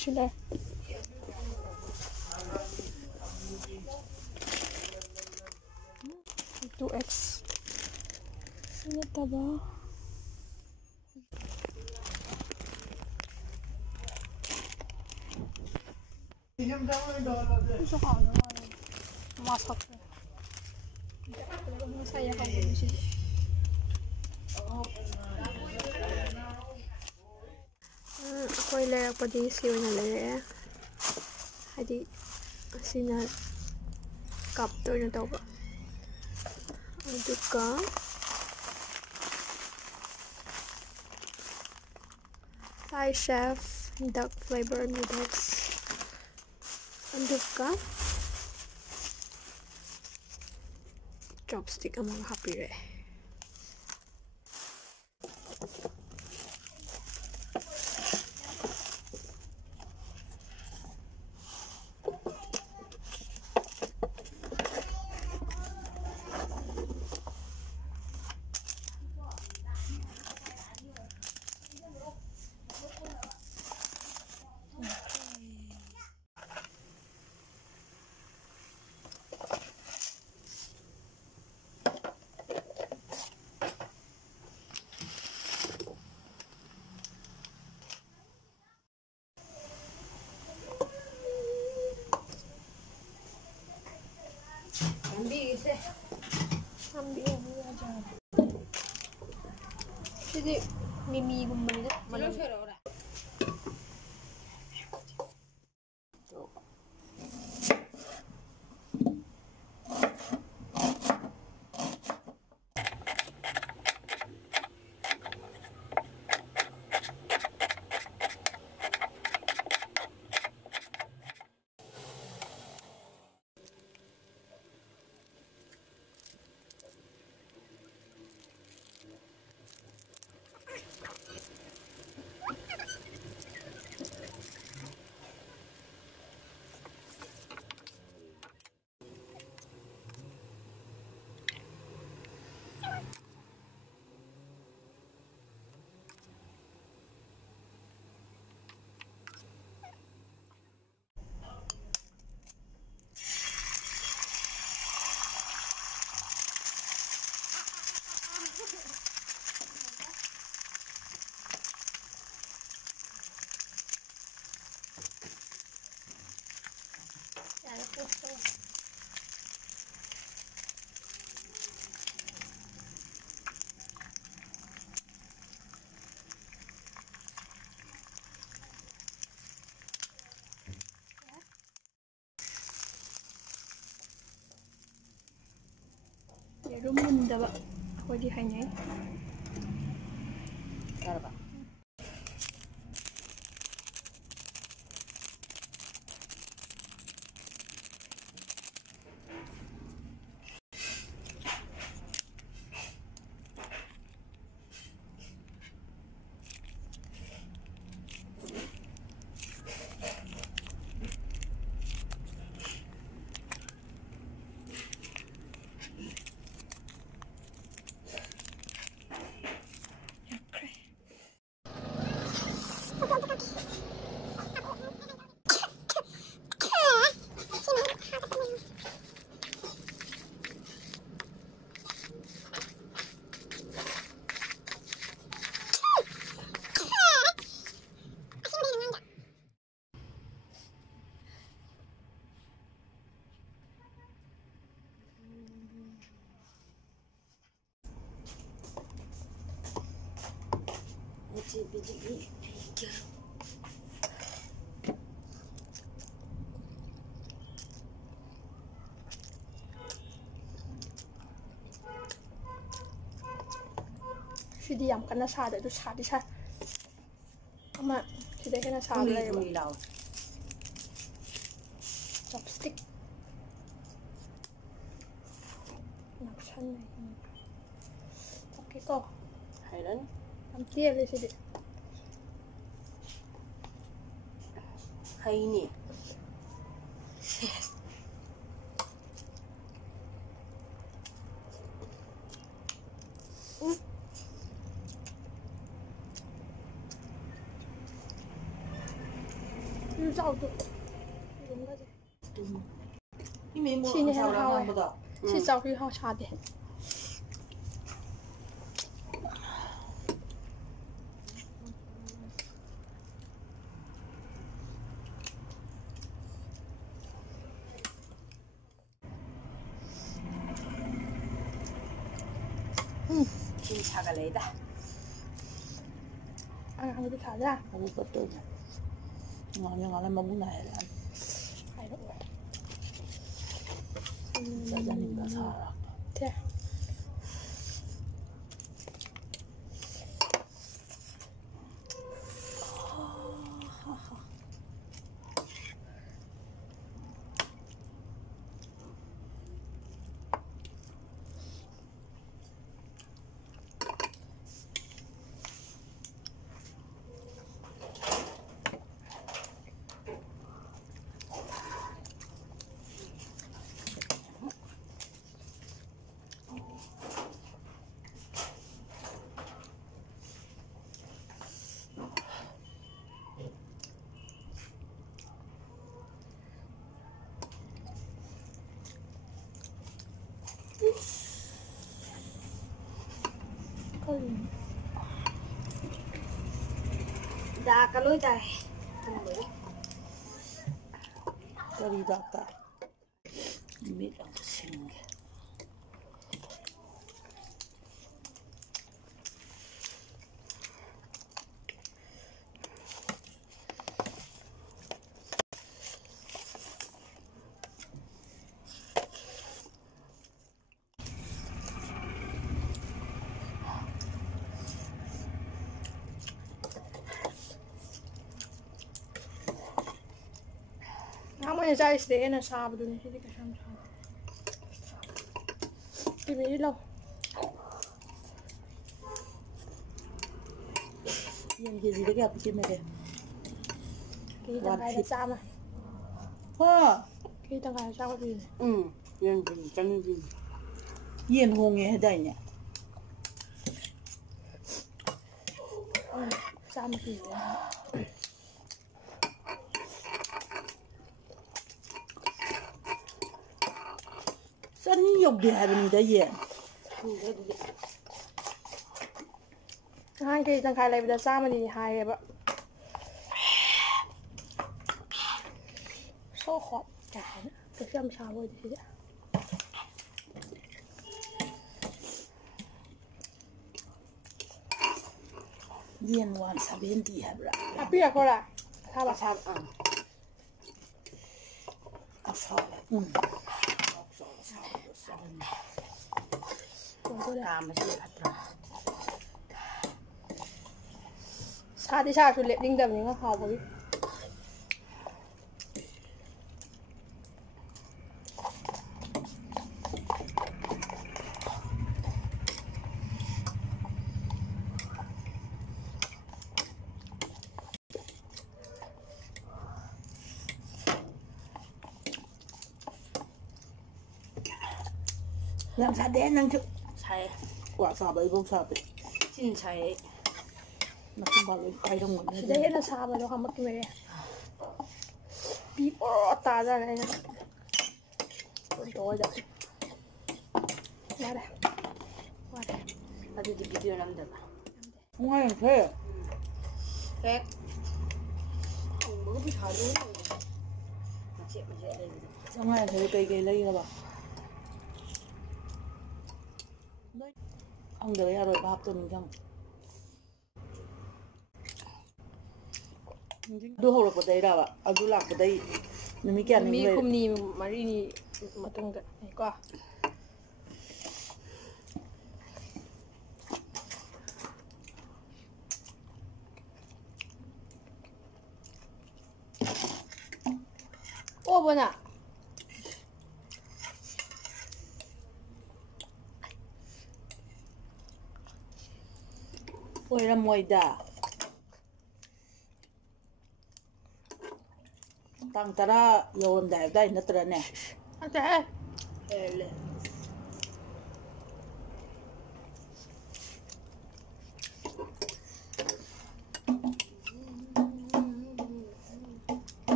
Sila. X. Ano ta ba? Gusto ka ano? Masak na. Masaya ka mo sila. Ako'y layag pa din siyo na layag. Hadi, asina capture na tao ba? Ito ka. Thai chef duck flavor noodles. Ito ka. Chopstick ang mga hapire. Jadi mimi gumbang itu mana? Rumunda ba? Ako di hanya. Kenapa? Thì giảm cái nó xả để tôi xả đi xa mà thì đây cái nó xả đây mà chopstick nắp chân này cái co hay lắm làm tia lên sẽ hay nè ꯆꯥꯎꯗꯣ ꯌꯦꯡꯒꯁꯦ ꯁꯤꯅ ꯍꯦꯟꯅ ꯍꯥꯎꯋꯦ ꯁꯤ ꯆꯥꯎꯈꯤ ꯍꯥꯎ ꯁꯥꯗꯦ ꯁꯤꯅ 사갈래이다. 아무도 사자. 아무 것도 ngọn mà muốn này là Hay đó. gia đình đã sao rồi. Thế. Đã cả lối đây. Cái gì đó ta. Mít ăn xinh. Amanhã já estreia, né? Sábado, né? Tem que achar no sábado. Primeiro não. Nhưng cái gì đấy gặp trên này kìa. Cái tầng này là sao mà? Cái tầng này là sao có gì? Nhưng chân gì? Yên hồn nghe đây nhỉ? Sao mà gì vậy? Sao nhiều đẹp như thế vậy? Hai cái tầng này là sao mà gì hai cái bạn? Số khó cái nữa. Tôi xem sao rồi thì vậy. Yên hoàn sao bên đi hả bạn? À biết rồi à? Sao mà sao? Sao? Sao thì sao? Tôi lệ đinh đầm những cái hào với. Làm sao đen năng chứ? Sai. Quả sạp ấy không sạp ấy. Xin sai. Nó không bao lên quay trong Thì đấy là sao mà nó không mất cái này. Bíp ta ra này nè. Rồi rồi. Qua đây. Qua đây. Aduh di video nam dah. Không ai làm thế. Rek. Bữa bị thở luôn. Mà chị đây. Không ai làm thế cây lấy ra bảo. Ông đấy rồi ba hấp tuần trong. Du hậu được đây đâu ạ? Du lạc đây. Mình kia Mi kum ni mari ni matang da. Này qua. Ô bona. Ôi ra mồi đã. Tăng tara yêu em đẹp đây nó tara nè. Anh thế. Lên.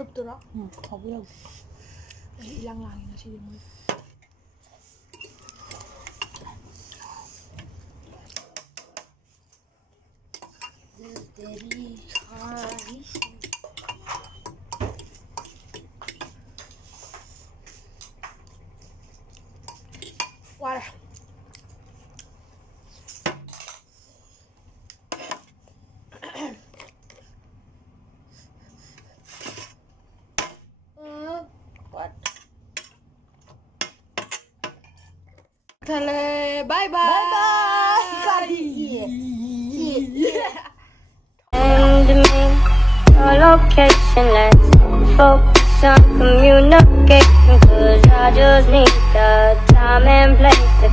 춥더라. 응, 가보자고. 일랑랑이나 지금. 그들이 잘 있어. 와라. What? Bye bye. Bye bye. Kali. Send me your location, let's focus on communication, 'cause I just need the time and place to